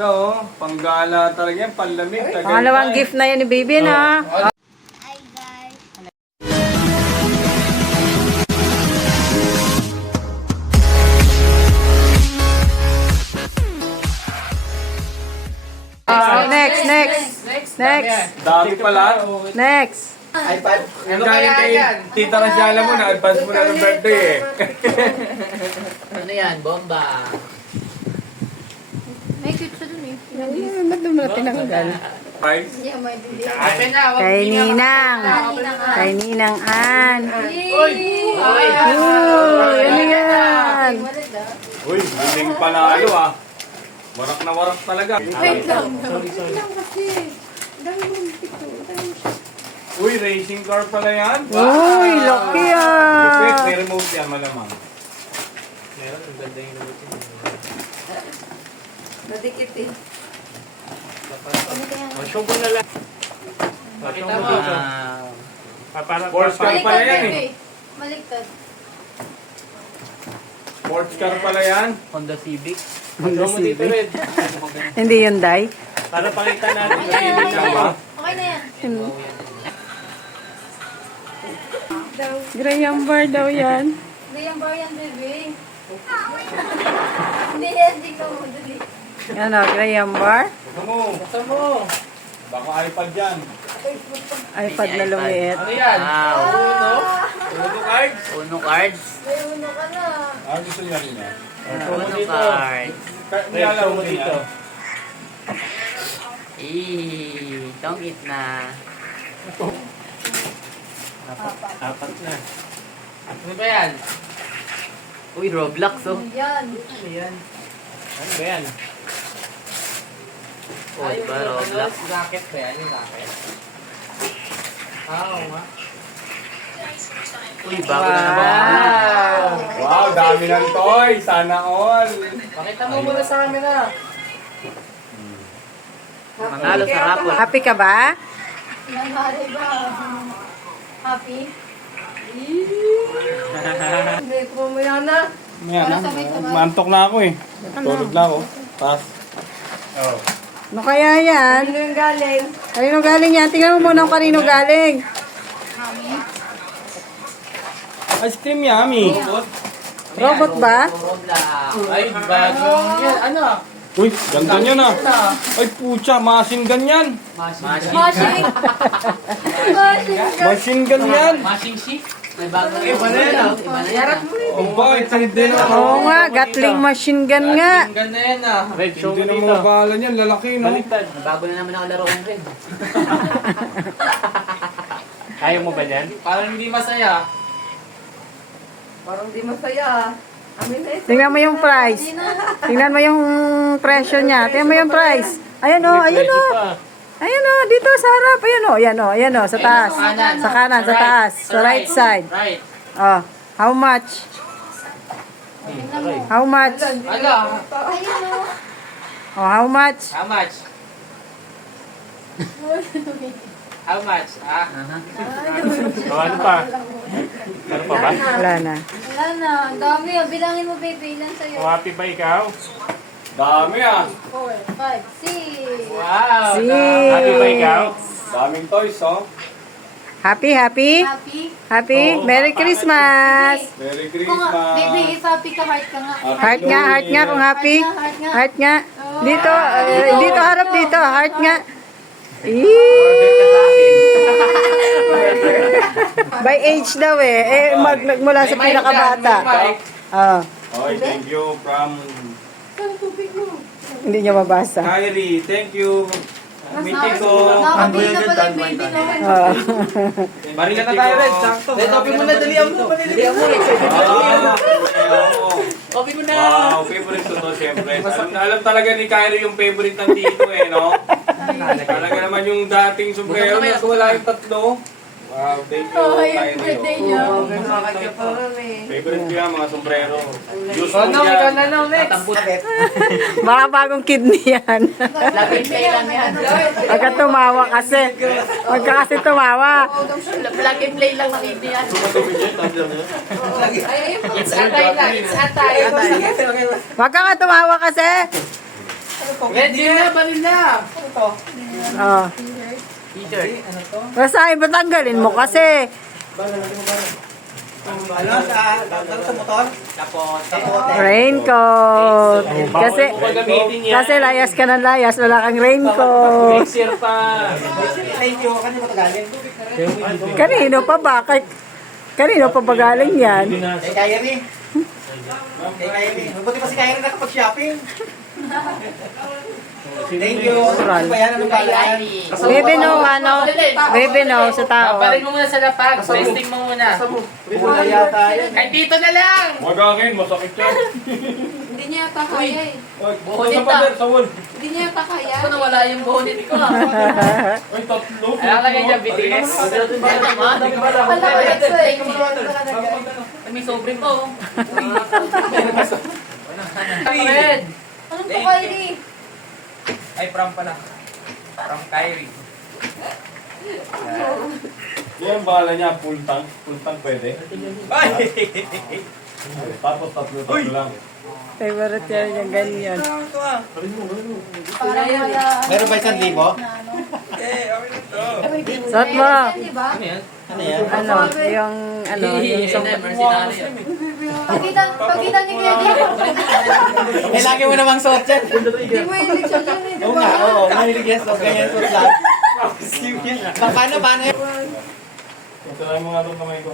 Ganda oh. Panggala talaga yan. Panlamig. Pangalawang gift na yan ni baby na. Hi guys. Next. Dami pala. Next. iPad. Yung galing kay Tita Rasiala mo, na-advance mo na ng birthday eh. Ano yan? Bomba. May cute siya dun eh. Ba't naman na tinanggal? Price? Hindi may bili. Open na. wag Kay hindi nga Ninang. Ninang. Kay Ninang Ann. Uy! Uy, ano yan? Uy, biling panalo ah. Warak na warak talaga. Wait lang. Wait lang kasi. Dami mong pito. Uy, racing car pala yan. Uy, laki Wait, ah. may remote yan malamang. Meron, ang ganda yung remote yun. Nadikit eh. Show ko na lang. Pakita mo. Sports car pala yan eh. Maliktad. Sports car pala yan. Honda Civic. Honda Show mo dito, Civic. Red. Hindi yun, Day. Para pakita natin. Okay na yan. Okay na ba? yan. Okay na yan. Graham bar daw yan. Hindi yung bar yan, baby. Hindi yan. Hindi ko mo dali. Ano, Graham bar? Baka mo. Basta mo. Baka iPad yan. iPad na lumiit. Ano yan? Uno. Uno cards? Uno cards. May una ka na. Gusto niya rin yan. Show mo dito. Nilala Show mo mo dito. Don't eat na. Apat na. Ano ba yan? Uy, Roblox oh. Ano yan? Ano yan? Ano ba yan? Oh, diba Roblox? Racket ba yan? Yung racket? Oo nga. Uy, bago na naman. Wow! Wow, dami ng toy. Sana all. Pakita mo muna sa camera. Manalo sa rapol. Happy ka ba? Nangyari ba? Happy? Hindi ko mamaya na. Yan, Para sabay-sabay. mantok na ako eh. Tulog na ako. Pass. Oh. Ano kaya yan? Ano yung galing? Kanino galing yan? Tingnan mo muna kung kanino galing. Mami? Ice cream yummy. Robot ba? Roblox. Ay, bago. Yan, ano? Uy, ganda niya na. Ay, pucha, machine gun yan. Machine. Mashing! Mashing! Machine gun yan. Mashing sheet? May bago na Iba na yan. Iba na yan. Ang bait, hindi na. Oo nga, Gatling machine gun nga. Ang ganda yan ah. Red, show Hindi mo na dito. mabahala niyan, lalaki no. Baliktad. May bago na naman ako laro ng red. Ayaw mo ba yan? Parang hindi masaya. Parang di masaya. Amin na ito. Tingnan mo yung price. Tingnan mo yung presyo niya. Tingnan mo yung price. Ayan o, ayan o. Ayan o, dito sa harap. Ayan o, ayan o, sa taas. Sa kanan, sa taas. Sa right side. Right. Oh, how much? How much? Ala, Ayun o. Oh, how much? how much? How much? Ah? Ano pa? Ano pa ba? Wala na. Wala na. Ang dami ah. Bilangin mo, baby. Ilan sa'yo? Happy ba ikaw? Dami ah. 4, 5, 6. Wow! Six. Happy ba ikaw? Daming toys oh. Happy, happy? Happy? Happy? Merry Christmas! Merry Kung Christmas. baby, if happy ka, heart ka nga. Heart nga kung happy. Heart nga. Heart nga. Dito, dito harap dito. Heart nga. By age daw eh. Magmula sa pinakabata. Oh, Okay, thank you from hindi niya mabasa. Kyrie. Thank you. Meeting ko. Nakabili na pala yung baby naman. Oh. Barilan na tayo, Red. Sakto. Topic mo na, dalihan mo. Dalihan mo. Topic mo na. Wow, favorite ko to, siyempre. Alam talaga ni Kyrie yung favorite ng tito eh, no? Talaga naman yung dating sombrero na wala yung tatlo. Wow, thank you, Oh, yung Kyrie. birthday niya. Favorite ko yan, mga sombrero. Oh, no, ikaw na no, next. Baka bagong kidney yan. Lapit play lang yan. Pagka tumawa kasi. Pagka kasi tumawa. Plug and play lang nakita yan. It's atay na, it's atay. Pagka ka tumawa kasi. Red yun na, baril na. Oh. T-shirt. Ano to? Basta ay batanggalin mo kasi. Ano sa motor? Tapos. Raincoat. Kasi, Gagamitin niya. kasi layas ka ng layas, wala kang raincoat. Mixer pa. Thank you. Kanina mo ito galing? Kanino pa ba? Kanino pa ba galing yan? Kay Kyrie. Kay Kyrie. Mabuti pa si Kyrie nakapag-shopping. Thank you. Ano ba yan? Ano ba yan? Baby no, ano? Baby no, sa tao. Balik mo muna sa lapag. Resting mo muna. Wala yata yan. Kahit dito na lang. Wag akin, masakit yan. Hindi niya yata kaya eh. Wag, Buhonit sa pader, sa wall. Hindi niya yata kaya. Ako nawala yung buhonit ko. Ay, tatlo. Alam ka niya dyan, BTS. May sobre po. Red. Anong to, Kylie? Ay, from pala. From Kyrie. Yan, bahala niya, full tank. Full tank pwede. Tapos tatlo lang. Favorite yan yung ganyan. Para wala. Meron ba 1,000? Suot mo. Di ba? Ano yan? Yung Pagkita ni Kuya Dito. Eh, lagi mo namang suot yan. Hindi mo yung leksyon yun eh. Oo nga, oo. Manilig yan suot. Ganyan suot lang. Paano yan? Ito lang yung mga itong kamay ko.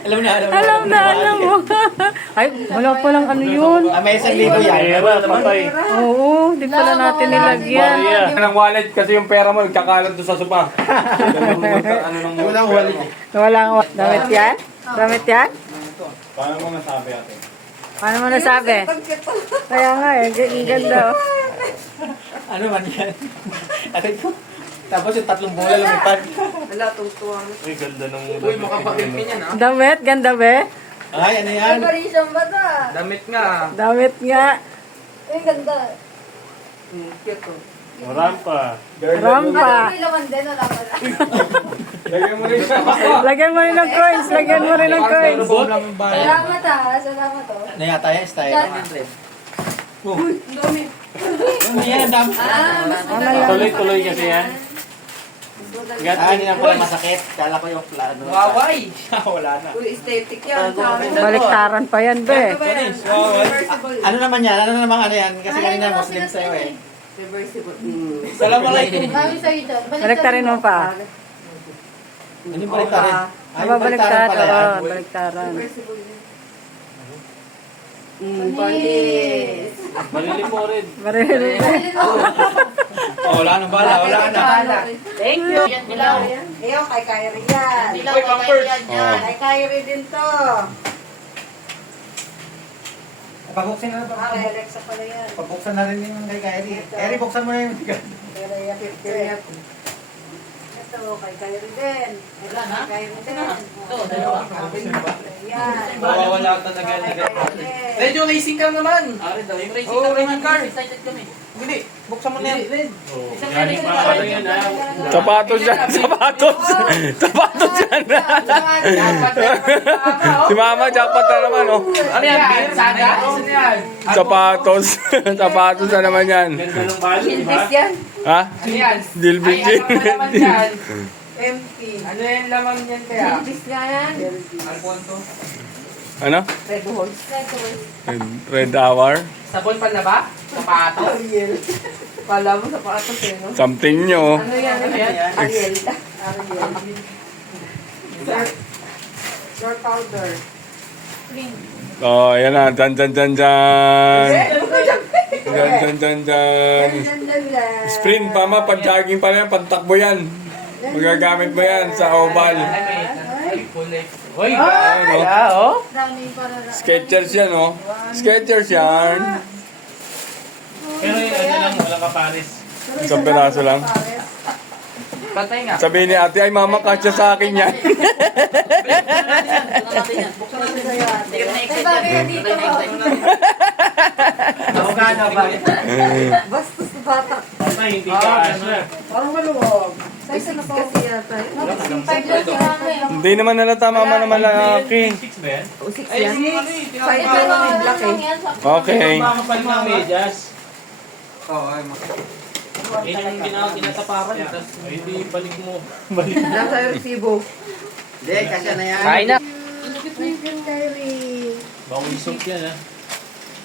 Alam na. Alam mo. Ay, wala palang ano yun. May 1,000 yan. Oo, di pala natin nilagyan. Yan ang wallet kasi yung pera mo nagkakalat doon sa sopa. Ano nang Walang wallet. Walang damit yan? Damit yan? Paano mo nasabi ate? Paano mo nasabi? Kaya nga eh, ang ganda oh. Ano man yan? Aray ko. Tapos yung 3 bola lumipad. Wala, tutuwang. Ay, ganda ng Uy, makapag-impin yan, ha? Damit, ganda be. Ay, ano yan? Preparation ba ta? Damit nga. Damit nga. Ay, ganda. Cute, oh. Rampa. Rampa. May laman din, wala pala. Lagyan mo rin siya. Lagyan mo rin ng coins, lagyan mo rin ng coins. Salamat ah, salamat oh. Ano yata yan? Style. Ang dumi. Ano yan? Ang dami. Mas maganda. Tuloy-tuloy kasi yan. Hindi na pala masakit. Kala ko yung plano. Waway. Wala na. Full aesthetic yan. Baliktaran pa yan be. Reversible. Ano naman yan? Ano naman ano yan? Kasi kanina Muslim sa'yo eh. Reversible. Assalamualaikum. Dami sa'yo dyan. Baliktarin mo pa. Ano yung baliktarin? Ay, yung Baliktaran pala yan. oo, baliktaran. Reversible yan. Panis. Malili mo rin. Maril. Wala nang bala. Wala na. Thank you. Yan, dilaw. Ayaw, kay Kyrie yan. Dilaw, kay yan. Kay Kyrie din to. Pabuksan na ba? Kay Alexa pala yan. Pabuksan na rin yung kay Kyrie. Kyrie, buksan mo na yung Pero yung 50. Ito, kay Kyrie din. Wala na? Kay Kyrie din. Ito, dalawa. Yan. Mawawala talaga. Kay Kyrie. Red, yung racing car naman. Ari daw, yung racing Oo, car racing naman. car. Excited kami. Hindi, buksan mo na yan. Red. Isang racing car. Sapatos yan, sapatos. Sapatos yan. Si mama, jackpot na naman, oh. Ano yan? Beer? Saga? Ano yan? Sapatos. Sapatos na naman yan. Silvis yan. Ha? Ano yan? Dilbit Ay, ano ba naman yan? Empty. Ano yung laman yan kaya? Silvis nga yan. Alfonso? Ano? Red horse. Red hour. Sabon pa na ba? Sapato? Ariel. Kala mo sa patos eh, no? Something nyo. Ano yan? Ano yan? Ariel. Your powder. Oh, yan na. Dyan, dyan, dyan, dyan. Dyan, dyan, dyan, dyan. Sprint pa ma, pag-jogging pa yan, pagtakbo yan. Magagamit mo yan sa oval. Ay, kulay. Hoy! Ano? oh. Dami para Skechers yan, oh. Skechers yan. Pero yung ano lang, walang kapares. Isang piraso lang. Patay nga. Sabihin ni ate, ay mama, kasya sa akin yan. Buksan natin yan. Hindi ka na May excited. bagay na dito. Abogado ba? Bastos na bata. Patay, hindi ka ano. Parang maluwag. Size ano kasi yata. Hindi naman nalata mama na malaki. 6 ba yan? O, 6 yan. Size na lang yung black eh. Okay. Makakapal ng medyas. Oo, ay Yun yung kinatapakan. Tapos hindi balik mo. Nasa resibo. Hindi, kasya na yan. Kain na. Bawang isok yan ha.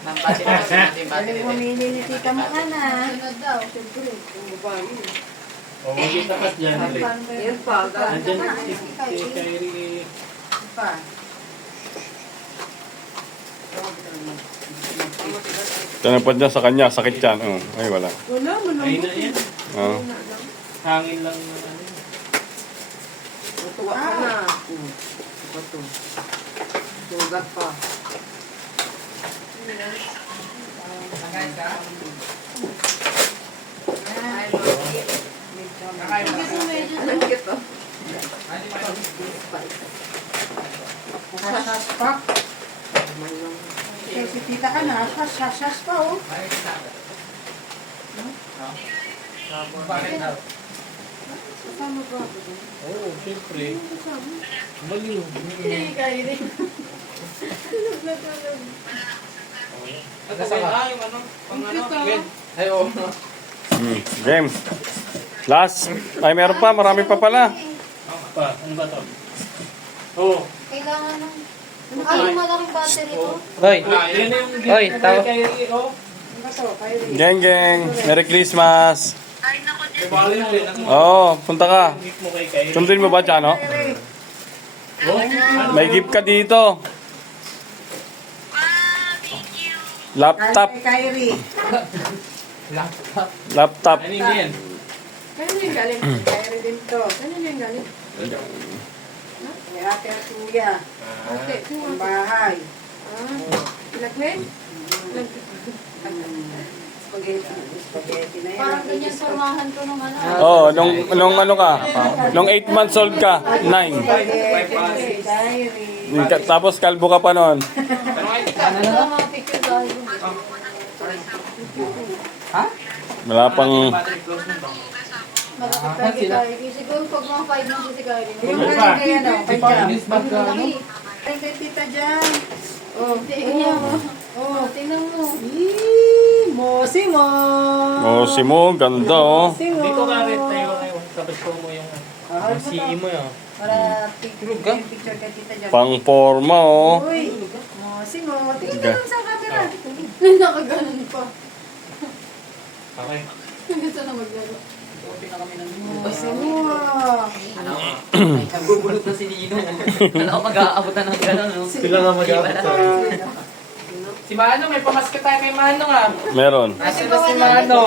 Nampati na kasi natin battery. Mamili ni tita mo ka na. O magkitapat dyan. Yan pa. Nandyan si Kyrie. Tinapad niya sa kanya, sakit yan. Oh, ay, wala. Ayun na yan. Oh. Hangin lang na ano. Tuwa ka na. Ito. Sugat pa. Anong cute oh? Sasas pa. Eh, si tita ka na, sasas pa oh. Bakit daw? Oo, siyempre. Baliw. At sa yung ano, pang ano, wait. Ay, oo. Game. Last. Ay, meron pa. Marami pa pala. Pa, ano ba to? Oo. Kailangan ng... Ano malaking battery to? Hoy. Yan na yung Oy, gift tao. na kay Kyrie. Oh. Geng, geng. Merry Christmas. Bali na rin. Oo, punta ka. Gift mo kay Kyrie. Sundin mo ba, Chano? Oh, May gift ka dito. Laptop. Kyrie. Laptop. ano yun yan? Kanino yung galing? Kyrie din to. Kanino yung galing? Kay ate at kuya. Okay, ang bahay. Pinagwin? Spaghetti na yan. Parang ganyan surmahan ko nung ano. Oh, nung ano ka? Nung 8 months old ka, 9. Spaghetti, Kyrie. Tapos kalbo ka pa noon. Ito ang mga picture dahil. Wala pang... Magkakapagay tayo. Siguro pag mga 5 months si Kylie. Yung galing kay ano, kay Jam. Laki. Galing kay tita Jam. Oh, Tingnan mo. oh. Tingnan mo. Mosi mo. Oh, si mo, ganda oh. Mosi mo. Dito ka rin tayo kayo. Tapos ko mo yung Ah, CE mo yun. para picture kay tita Jam. Pang forma oh. Uy, mosi mo. Tingnan ka lang sa camera. Nakaganon pa. Okay. Gusto na maglaro. Mosi mo. Nagbubulot na si Nino. Alam ko mag-aabot na ng gano'n, no? Sila nga mag-aabot sa Si Mano, may pamasko tayo kay Mano ah. Meron. Nasaan na si Mano?